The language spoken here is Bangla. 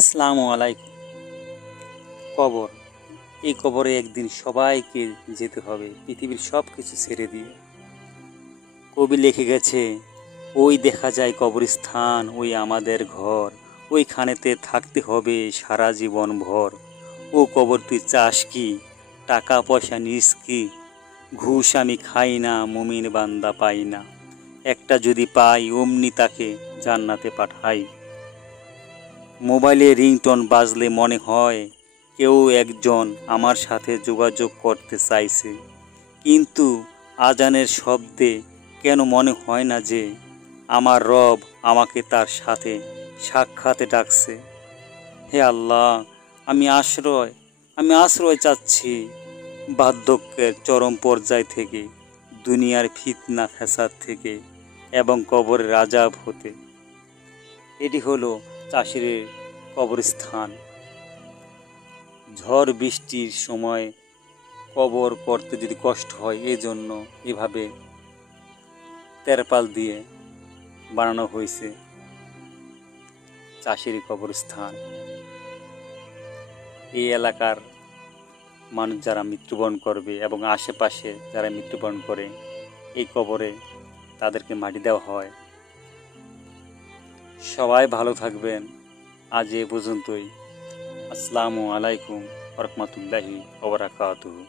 আসসালামু আলাইকুম। কবর, এই কবরে একদিন সবাইকে যেতে হবে, পৃথিবীর সব কিছু ছেড়ে দিয়ে। কবি লিখে গেছে, ওই দেখা যায় কবরস্থান, ওই আমাদের ঘর, ওইখানেতে থাকতে হবে সারা জীবন ভর। ও কবর তুই চাস কি, টাকা পয়সা নিস কি? ঘুষ আমি খাই না, মুমিন বান্দা পাই না, একটা যদি পাই অমনি তাকে জান্নাতে পাঠাই। মোবাইলে রিংটোন বাজলে মনে হয় কেউ একজন আমার সাথে যোগাযোগ করতে চাইছে, কিন্তু আজানের শব্দে কেন মনে হয় না যে আমার রব আমাকে তার সাথে সাক্ষাতে ডাকছে। হে আল্লাহ, আমি আশ্রয় চাচ্ছি বার্ধক্যের চরম পর্যায় থেকে, দুনিয়ার ফিতনা ফ্যাসাদ থেকে এবং কবরের আযাব হতে। এটি হলো চাষির কবরস্থান। ঝড় বৃষ্টির সময় কবর করতে যদি কষ্ট হয়, এই জন্য এভাবে তেরপাল দিয়ে বানানো হয়েছে চাষির কবরস্থান। এই এলাকার মানুষ যারা মৃত্যুবরণ করবে এবং আশেপাশে যারা মৃত্যুবরণ করে, এই কবরে তাদেরকে মাটি দেওয়া হয়। সবাই ভালো থাকবেন। আজ এ পর্যন্তই। আসসালামু আলাইকুম ওয়া রাহমাতুল্লাহি ওয়া বারাকাতুহু।